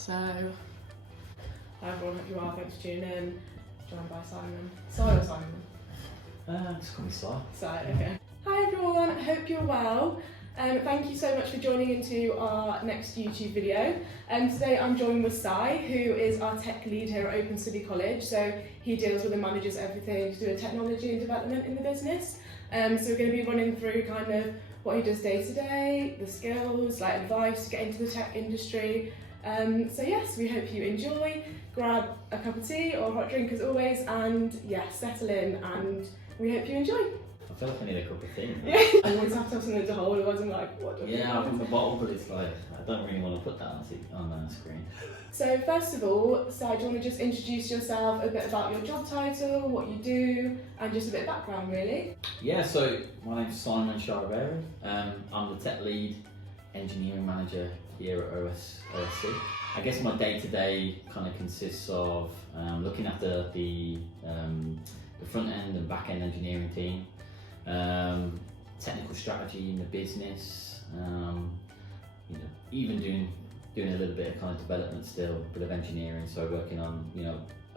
So, hi everyone, hope you are. Thanks for tuning in. Joined by Simon. Simon. Just call me Si. Si, okay. Hi everyone, hope you're well. Thank you so much for joining into our next YouTube video. Today I'm joined with Si, who is our tech lead here at Open Study College. So he deals with and manages everything to do with technology and development in the business. So we're going to be running through kind of what he does day to day, the skills, like advice to get into the tech industry. So yes, we hope you enjoy. Grab a cup of tea or a hot drink as always, and yeah, settle in, and we hope you enjoy. I feel like I need a cup of tea. Yeah, I always have to have something to hold, otherwise I'm like, what do I do? Yeah, I've got the bottle, but it's like, I don't really want to put that on the screen. So first of all, Si, do you want to just introduce yourself, a bit about your job title, what you do, and just a bit of background really? Yeah, so my name's Simon Sharaberi. I'm the tech lead engineering manager here at OSC. I guess my day-to-day kind of consists of looking after the front end and back end engineering team, technical strategy in the business, even doing a little bit of kind of development still, a bit of engineering. So working on,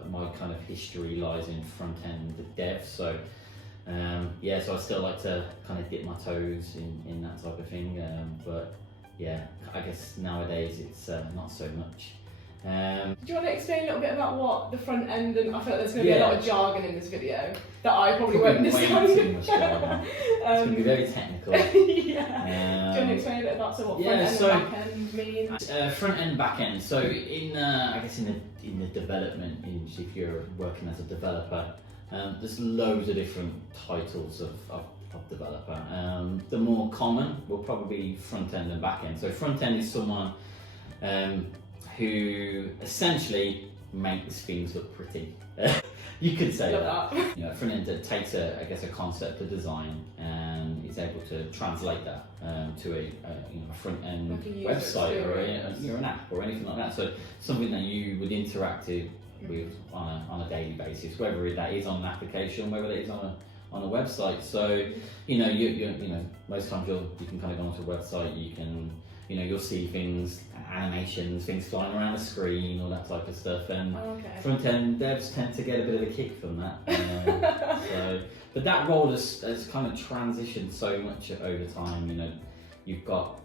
my kind of history lies in front end dev. So so I still like to kind of dip my toes in that type of thing. But yeah, I guess nowadays it's not so much. Do you want to explain a little bit about what the front end, and I feel like there's going to be a lot of jargon in this video that I probably won't understand. Way too much jargon. It's going to be very technical. Yeah. Do you want to explain a bit about what front end and back end mean? Front end, back end. So I guess in the development industry, if you're working as a developer, there's loads of different titles of developer. The more common will probably be front end and back end. So front end is someone who essentially makes things look pretty. You could say that. Front end takes a concept, a design, and is able to translate that to a front end like website or an app or anything like that. So something that you would interact with on a daily basis, whether that is on an application, whether that is on a website. So most times you can kind of go onto a website, you'll see things, animations, things flying around the screen, all that type of stuff, and front end devs tend to get a bit of a kick from that. But that role has kind of transitioned so much over time. You've got,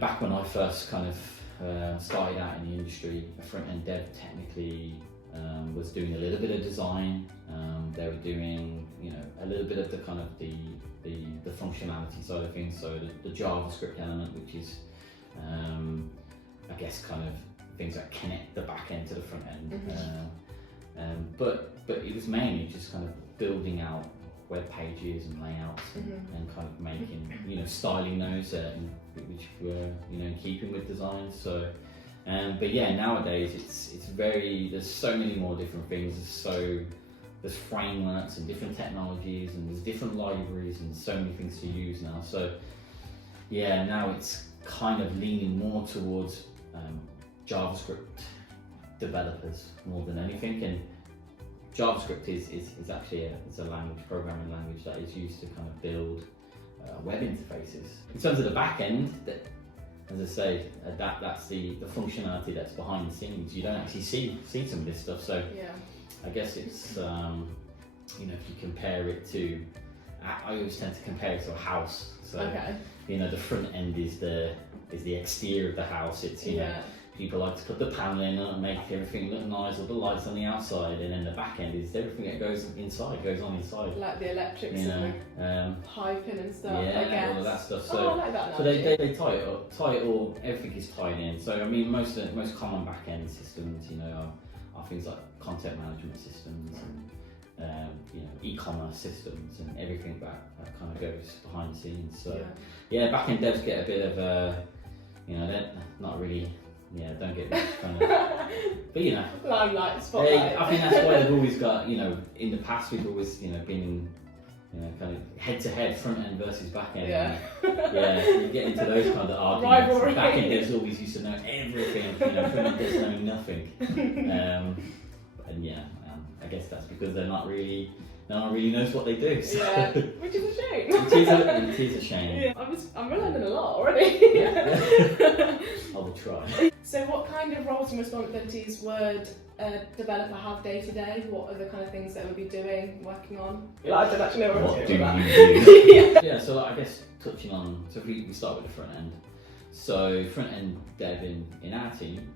back when I first kind of started out in the industry, a front end dev technically was doing a little bit of design. They were doing, a little bit of the kind of the functionality side of things. So the JavaScript element, which is, I guess, kind of things that connect the back end to the front end. But it was mainly just kind of building out web pages and layouts and kind of making, styling those, which were, in keeping with design. So. But yeah, nowadays it's there's so many more different things. There's frameworks and different technologies, and there's different libraries and so many things to use now. So yeah, now it's kind of leaning more towards JavaScript developers more than anything. And JavaScript is actually a programming language that is used to kind of build web interfaces. In terms of the back end, as I say, that's the functionality that's behind the scenes. You don't actually see some of this stuff. So yeah. I guess it's if you compare it to, I always tend to compare it to a house. So the front end is the exterior of the house. It's people like to put the panel in and make everything look nice, or the lights on the outside, and then the back end is everything that goes on inside. Like the electrics and the piping and stuff. Yeah, I guess. All of that stuff. So, I like that. So they tie it all. Everything is tied in. So I mean, most common back end systems, are things like content management systems and e-commerce systems and everything that kind of goes behind the scenes. So yeah, back end devs get a bit of they're not really. Yeah, don't get much kind of, but limelight, spotlight. I think that's why they've always got, in the past we've always, been kind of head to head, front end versus back end. Yeah. You get into those kind of arguments. Rivalry. Back end devs always used to know everything, front end devs know nothing. And I guess that's because they're not really no one really knows what they do. So. Yeah, which is a shame. It is a shame. Yeah, I'm learning a lot already. Yeah. I will try. So what kind of roles and responsibilities would a developer have day to day? What are the kind of things that we'll be doing, working on? I don't actually know what do about. you do? Yeah, so I guess touching on, so if we start with the front end. So front end dev in our team,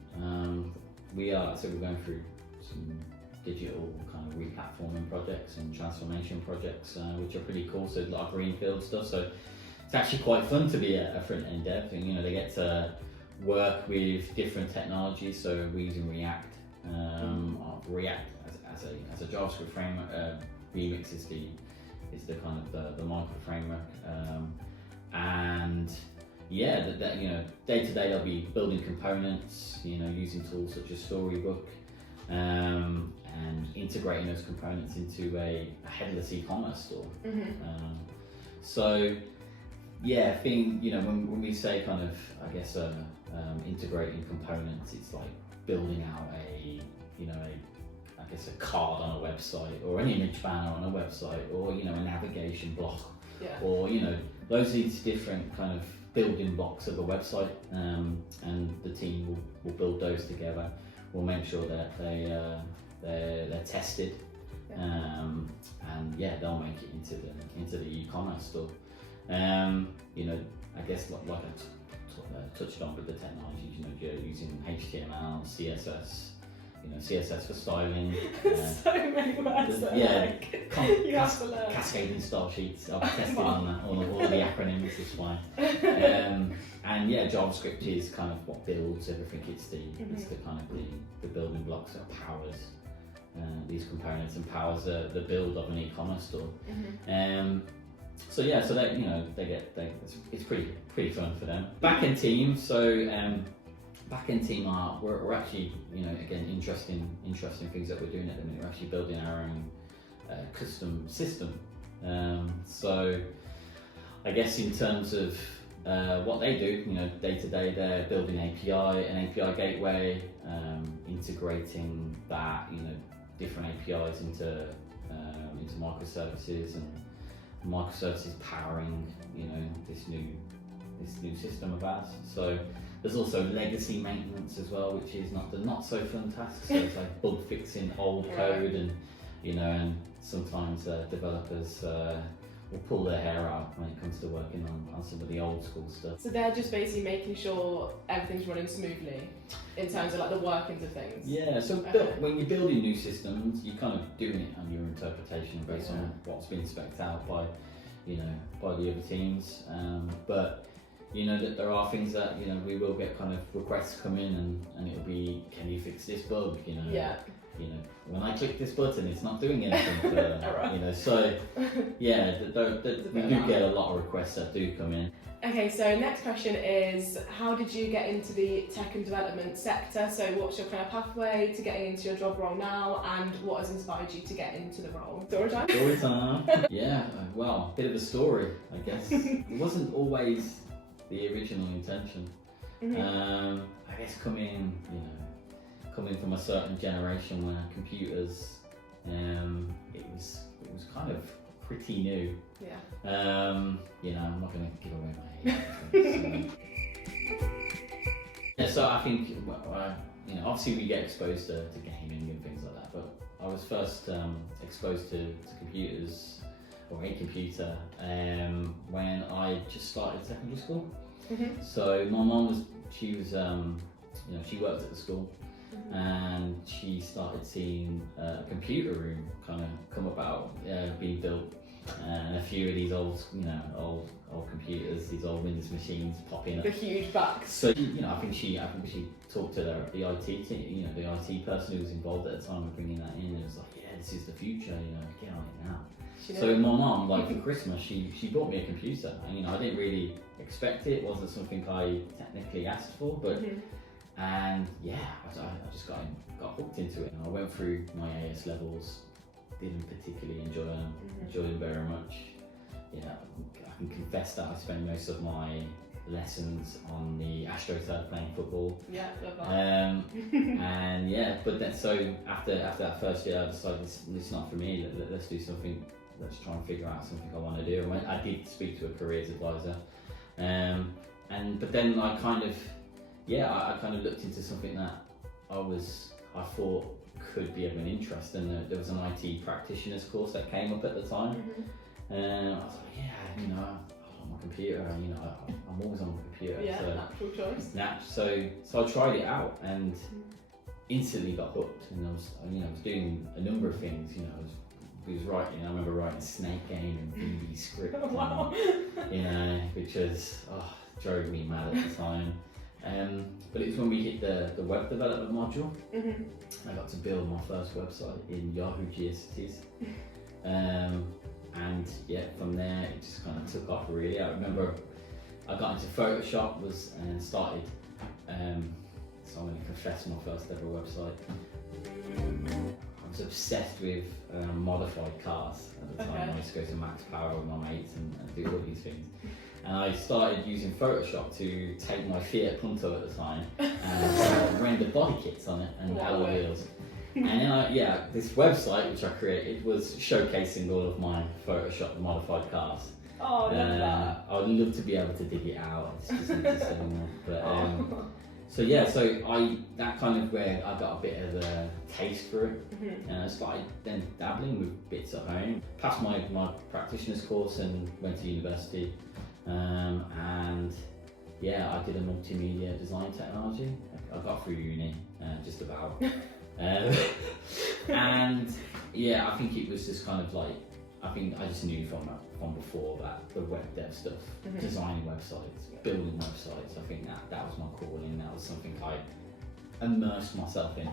we're going through some digital kind of replatforming projects and transformation projects, which are pretty cool. So a lot of greenfield stuff. So it's actually quite fun to be a front end dev, and they get to work with different technologies. So we're using React. React as a JavaScript framework. Remix is the kind of the micro framework, and yeah, that day to day they'll be building components, using tools such as Storybook, and integrating those components into a headless e-commerce store. So yeah, when we say kind of, I guess, integrating components, it's like building out I guess a card on a website, or an image banner on a website, or a navigation block, or those are these different kind of building blocks of a website, and the team will build those together. We'll make sure that they're tested, and yeah, they'll make it into the e-commerce store. I guess like I touched on with the technologies, using HTML, CSS. CSS for styling. So many words. You have to learn. Cascading style sheets. I've tested on that. All the acronyms this way. And yeah, JavaScript is kind of what builds everything. It's the kind of the building blocks that powers these components and powers the build of an e-commerce store. So yeah, so that it's pretty fun for them. Backend team. So backend team we're actually again interesting things that we're doing at the minute. We're actually building our own custom system. So I guess in terms of what they do, day to day, they're building an API gateway, integrating that different APIs into microservices, and microservices powering this new system of ours. So there's also legacy maintenance as well, which is not so fun task. So it's like bug fixing old code, and and sometimes developers will pull their hair out when it comes to working on some of the old school stuff. So they're just basically making sure everything's running smoothly in terms of like the workings of things. Yeah. So when you're building new systems, you're kind of doing it on your interpretation based on what's been spec'd out by by the other teams, but that there are things that we will get kind of requests come in, and it'll be, can you fix this bug? When I click this button, it's not doing anything. So yeah, we do get a lot of requests that do come in. Okay, so next question is, how did you get into the tech and development sector? So what's your kind of pathway to getting into your job role now, and what has inspired you to get into the role? Story time? Story time. Yeah, well, bit of a story, I guess. It wasn't always the original intention. I guess coming from a certain generation where computers, it was kind of pretty new. Yeah. I'm not going to give away my age. Yeah, so I think obviously we get exposed to gaming and things like that, but I was first exposed to computers, or a computer, when I just started secondary school. So my mum she worked at the school, and she started seeing a computer room kind of come about, being built, and a few of these old computers, these old Windows machines popping up. The huge backs. So I think she talked to the IT team, the IT person who was involved at the time with bringing that in, and was like, yeah, this is the future, get on it now. So my mum, for Christmas, she bought me a computer, and I didn't really expect it. It wasn't something I technically asked for, but and yeah, I just got hooked into it, and I went through my AS levels. Didn't particularly enjoy them very much. I can confess that I spent most of my lessons on the AstroTurf playing football. Yeah, love that. And yeah, but then so after that first year, I decided it's not for me. Let's do something. Let's try and figure out something I want to do. And I did speak to a careers advisor, but then I kind of looked into something that I thought could be of an interest, and there was an IT practitioner's course that came up at the time. And I was like, yeah, I'm on my computer, I'm always on my computer. Yeah, so, natural choice. So I tried it out and instantly got hooked, and I was doing a number of things. I was writing. I remember writing Snake Game and VB Script. Wow. Which drove me mad at the time. But it was when we hit the web development module. I got to build my first website in Yahoo GeoCities. And yeah, from there it just kind of took off really. I remember I got into Photoshop and started, so I'm going to confess my first ever website. I was obsessed with modified cars at the time. I used to go to Max Power with my mates and do all these things. And I started using Photoshop to take my Fiat Punto at the time and render body kits on it and alloy wheels. And then this website which I created was showcasing all of my Photoshop modified cars. Oh, I love that. I would love to be able to dig it out. It's just interesting anymore. But so that kind of where I got a bit of a taste for it, and I started then dabbling with bits at home. Passed my practitioner's course and went to university, and I did a multimedia design technology. I got through uni just about, and yeah, I think it was just kind of like, I think I just knew from before that the web dev stuff, designing websites, building websites, I think that was my calling. That was something I immersed myself in.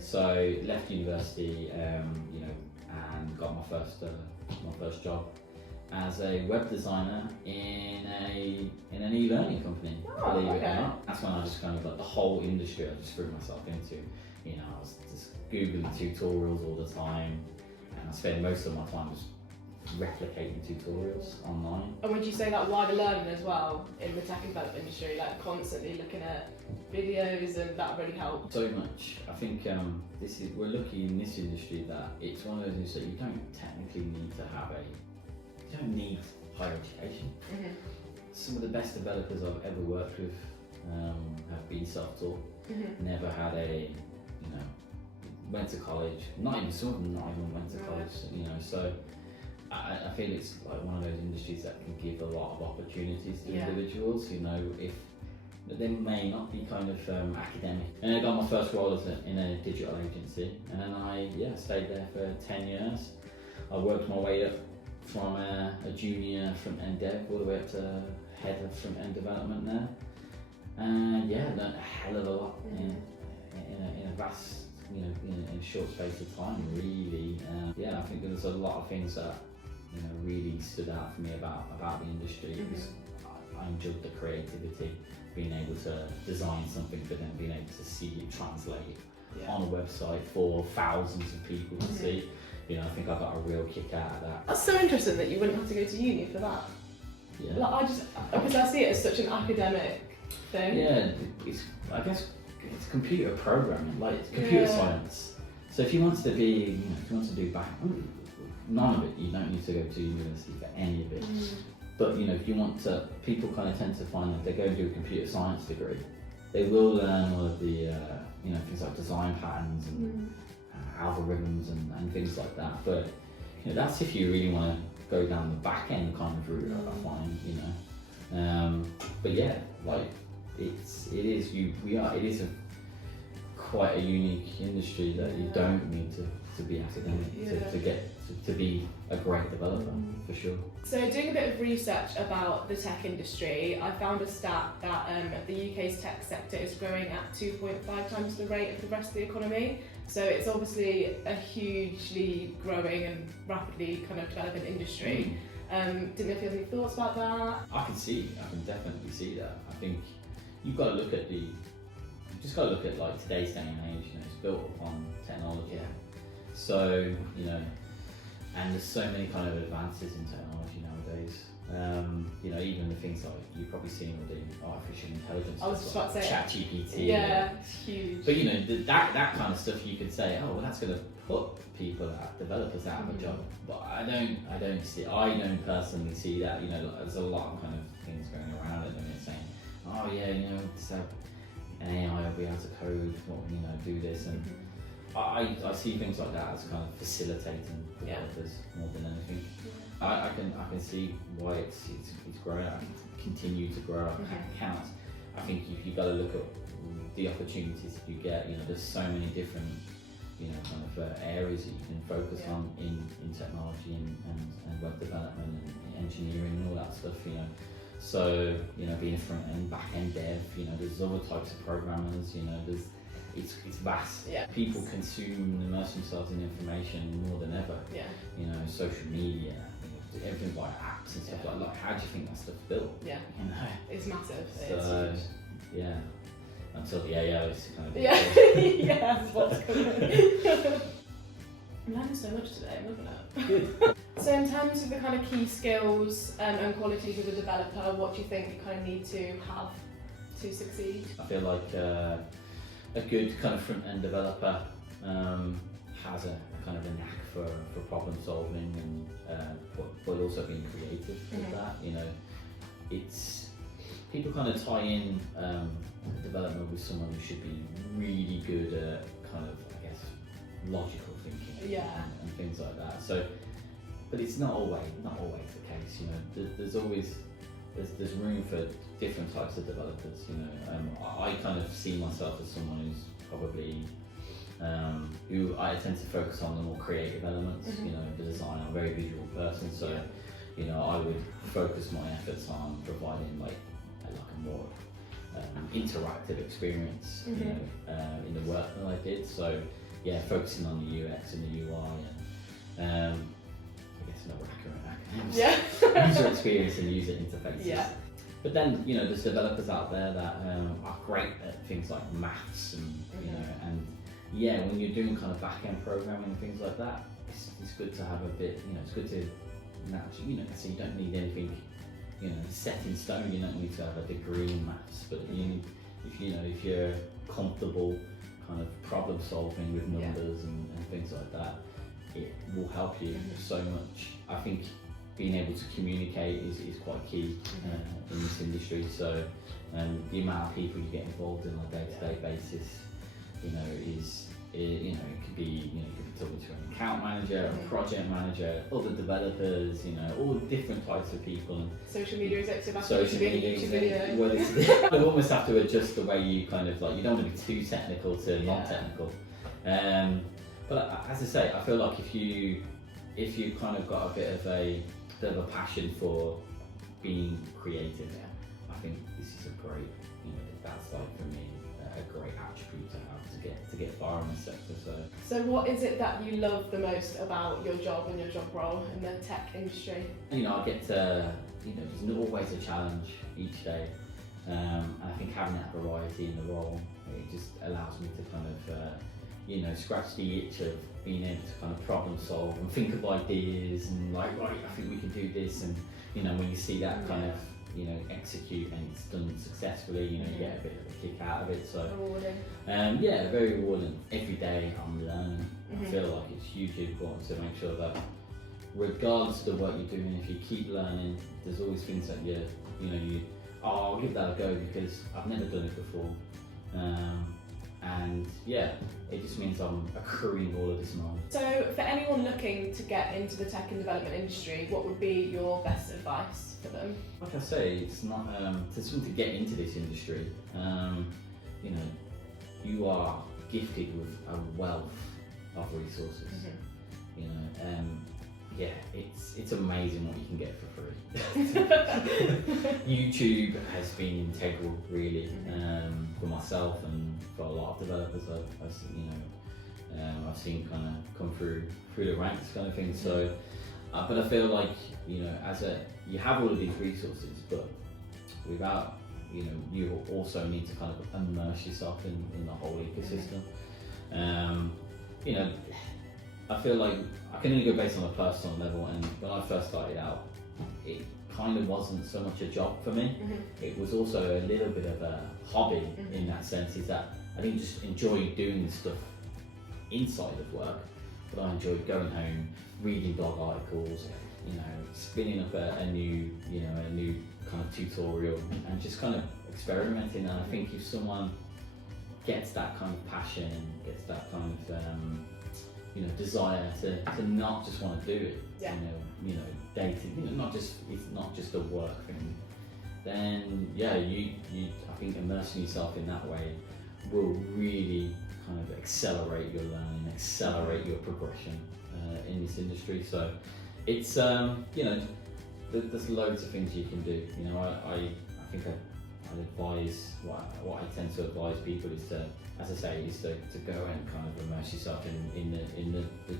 So left university, and got my first job as a web designer in an e-learning company. Believe it or not, that's when I just kind of the whole industry I just threw myself into. I was just googling tutorials all the time, and I spent most of my time just replicating tutorials online. And would you say that wider learning as well in the tech and development industry, like constantly looking at videos, and that really helped? So much. I think we're lucky in this industry that it's one of those things that you don't technically need to have you don't need higher education. Some of the best developers I've ever worked with have been self-taught. Never had went to college. Not even some of them not even went to college. So I feel it's like one of those industries that can give a lot of opportunities to individuals. If they may not be kind of academic. And I got my first role in a digital agency, and then I stayed there for 10 years. I worked my way up from a junior front-end dev all the way up to head of front-end development there. And learned a hell of a lot in a vast, in a short space of time, really. I think there was a lot of things that really stood out for me about the industry. Because I enjoyed the creativity, being able to design something for them, being able to see it translate on a website for thousands of people to see. I think I got a real kick out of that. That's so interesting that you wouldn't have to go to uni for that. Because I see it as such an academic thing. Yeah, I guess it's computer programming, like it's computer science. So if you want to be, if you want to do none of it, you don't need to go to university for any of it. But if you want to, people kind of tend to find that they go and do a computer science degree, they will learn all of the things like design patterns and algorithms and things like that. But that's if you really want to go down the back end kind of route. I find, but it is quite a unique industry that you don't need to be academic to get to be a great developer, for sure. So doing a bit of research about the tech industry, I found a stat that the UK's tech sector is growing at 2.5 times the rate of the rest of the economy. So it's obviously a hugely growing and rapidly kind of developing industry. Didn't know if you had any thoughts about that? I can definitely see that. I think you've got to look at like today's day and age. It's built upon technology. So and there's so many kind of advances in technology nowadays. Even the things like you've probably seen all the artificial intelligence. I was just about to say ChatGPT. Yeah, it's huge. But you know, that kind of stuff you could say, oh well, that's going to put people out, developers out of a job. But I don't personally see that. You know, there's a lot of kind of things going around at the minute saying, oh yeah, you know, so an AI will be able to code, you know, do this, and I see things like that as kind of facilitating developers more than anything. I can see why it's growing. I can continue to grow. I think if you got to look at the opportunities you get, you know, there's so many different, you know, kind of areas that you can focus on in technology and web development and engineering and all that stuff, you know. So, you know, being a front end, back end dev, you know, there's other types of programmers, you know, it's vast. People consume and immerse themselves in information more than ever. You know, social media, you know, everything via apps and stuff like that. How do you think that stuff's built? You know, it's massive. So, it's huge. Until the AI is kind of that's what's coming. I'm learning so much today, I'm loving it. Good. So in terms of the kind of key skills and qualities of a developer, what do you think you kind of need to have to succeed? I feel like a good kind of front-end developer has a kind of a knack for problem solving and but also being creative with that. You know, it's people kind of tie in development with someone who should be really good at kind of, I guess, logical thinking and things like that. So, but it's not always the case. You know, there's room for different types of developers. You know, I kind of see myself as someone who's probably who I tend to focus on the more creative elements. You know, the design. I'm a very visual person, so you know, I would focus my efforts on providing like a more interactive experience, you know, in the work that I did. So yeah, focusing on the UX and the UI and I guess no acronyms. User experience and user interfaces. But then, you know, there's developers out there that are great at things like maths and you know, and when you're doing kind of back-end programming and things like that, it's good to have a bit, you know, it's good to naturally, you know, so you don't need anything, you know, set in stone. You don't need to have a degree in maths, but if you're comfortable kind of problem solving with numbers and things like that, it will help you so much. I think being able to communicate is quite key in this industry. So the amount of people you get involved in on a day-to-day basis, you know, you know, it could be, you know, you could be talking to an account manager, a project manager, other developers, you know, all different types of people. And social media executive, social media YouTube video. Well, you almost have to adjust the way you kind of like, you don't want to be too technical to non-technical. But as I say, I feel like if you kind of got a bit of a passion for being creative, I think this is a great, you know, that's like for me a great attribute to have to get far in the sector. So what is it that you love the most about your job and your job role in the tech industry? You know, I get to, you know, there's always a challenge each day, and I think having that variety in the role, it just allows me to kind of you know, scratch the itch of being able to kind of problem solve and think of ideas and like, right, I think we can do this, and you know, when you see that kind of, you know, execute and it's done successfully, you know, you get a bit of a kick out of it. So rewarding. Very rewarding. Every day I'm learning. I feel like it's hugely important to make sure that regardless of the work you're doing, if you keep learning, there's always things that I'll give that a go because I've never done it before. And it just means I'm accruing all of this knowledge. So for anyone looking to get into the tech and development industry, what would be your best advice for them? Like I say, it's not to someone to get into this industry. You know, you are gifted with a wealth of resources. You know, it's amazing what you can get for free. YouTube has been integral, really, for myself and for a lot of developers. I've seen kind of come through the ranks, kind of thing. So, but I feel like, you know, you have all of these resources, but without, you know, you also need to kind of immerse yourself in the whole ecosystem. You know, I feel like I can only go based on a personal level, and when I first started out, it kind of wasn't so much a job for me. It was also a little bit of a hobby in that sense, is that I didn't just enjoy doing the stuff inside of work, but I enjoyed going home, reading blog articles, spinning up a new kind of tutorial and just kind of experimenting. And I think if someone gets that kind of passion, gets that kind of desire to not just want to do it, dating, it's not just a work thing, then you I think immersing yourself in that way will really kind of accelerate your learning, accelerate your progression in this industry. So it's there's loads of things you can do. I think I'd advise what I tend to advise people is to, as I say, to go and kind of immerse yourself in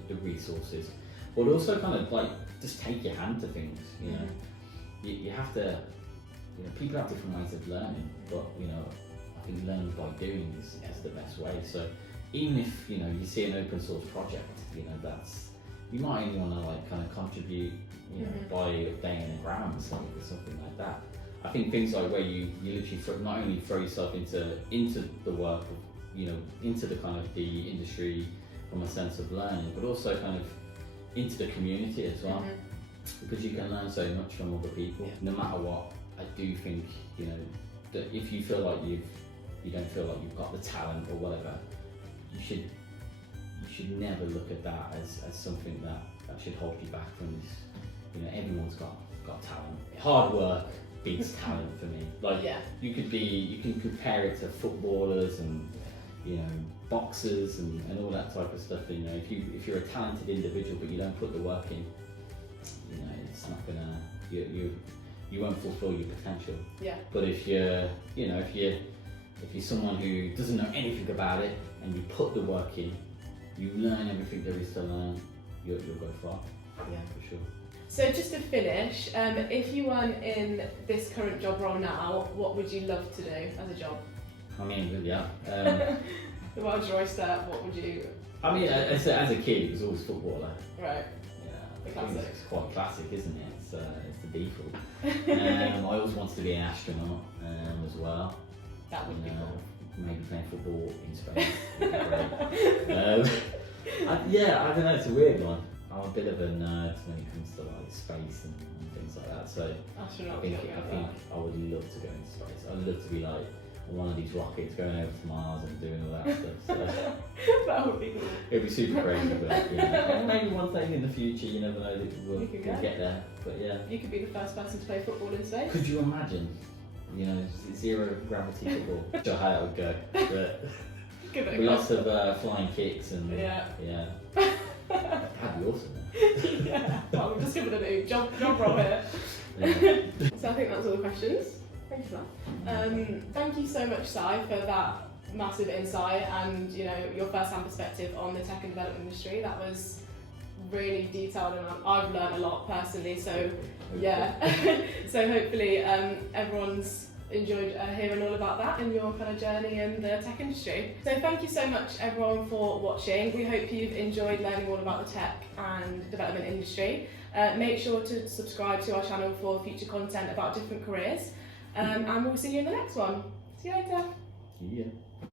the resources, but also kind of like just take your hand to things. You have to. People have different ways of learning, but I think learning by doing is the best way. So even if you see an open source project, that's, you might only want to like kind of contribute, by updating a grammar mistake or something like that. I think things like where you literally not only throw yourself into the work, into the kind of the industry from a sense of learning, but also kind of into the community as well, because you can learn so much from other people, no matter what. I do think, that if you feel like you don't feel like you've got the talent or whatever, you should never look at that as something that should hold you back from this. Everyone's got talent. Hard work beats talent for me. Like you can compare it to footballers and boxers and all that type of stuff. If you're a talented individual but you don't put the work in, it's not gonna you won't fulfill your potential. Yeah. But if you're someone who doesn't know anything about it and you put the work in, you learn everything there is to learn, you'll go far. Yeah, for sure. So just to finish, if you weren't in this current job role now, what would you love to do as a job? I mean, yeah. The world's your oyster, what would you? I mean, as a kid, it was always footballer. Right. Yeah. It's quite classic, isn't it? It's the default. I always wanted to be an astronaut as well. That would be cool. Maybe playing football in space would be great. I don't know, it's a weird one. I'm a bit of a nerd when it comes to like space and things like that. So astronaut, I think I would love to go into space. I'd love to be like one of these rockets going over to Mars and doing all that stuff. So that would be cool. It'd be super crazy, but maybe one day in the future, you never know that we'll get there. But yeah, you could be the first person to play football in space. Could you imagine? Zero gravity football. Not sure how that would go, but lots of flying kicks and that'd be awesome. Well, we're just giving a new job role here. So I think that's all the questions. Thank you for that. Thank you so much, Sai, for that massive insight and your first-hand perspective on the tech and development industry. That was really detailed and I've learned a lot personally. So so hopefully everyone's enjoyed hearing all about that and your kind of journey in the tech industry. So thank you so much everyone for watching. We hope you've enjoyed learning all about the tech and development industry. Make sure to subscribe to our channel for future content about different careers and we'll see you in the next one. See you later. Yeah.